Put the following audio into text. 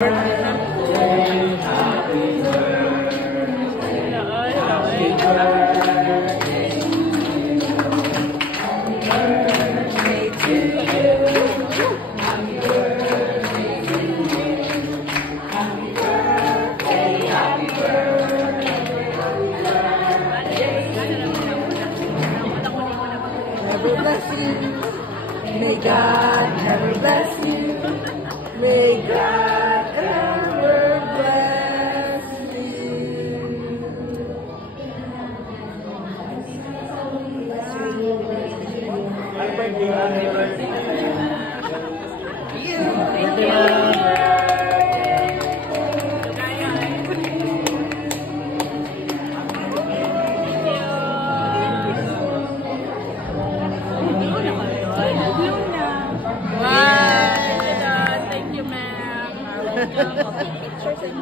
Never bless you. May God never bless you. May God ever bless you. Thank you. Thank you, ma'am. Pictures and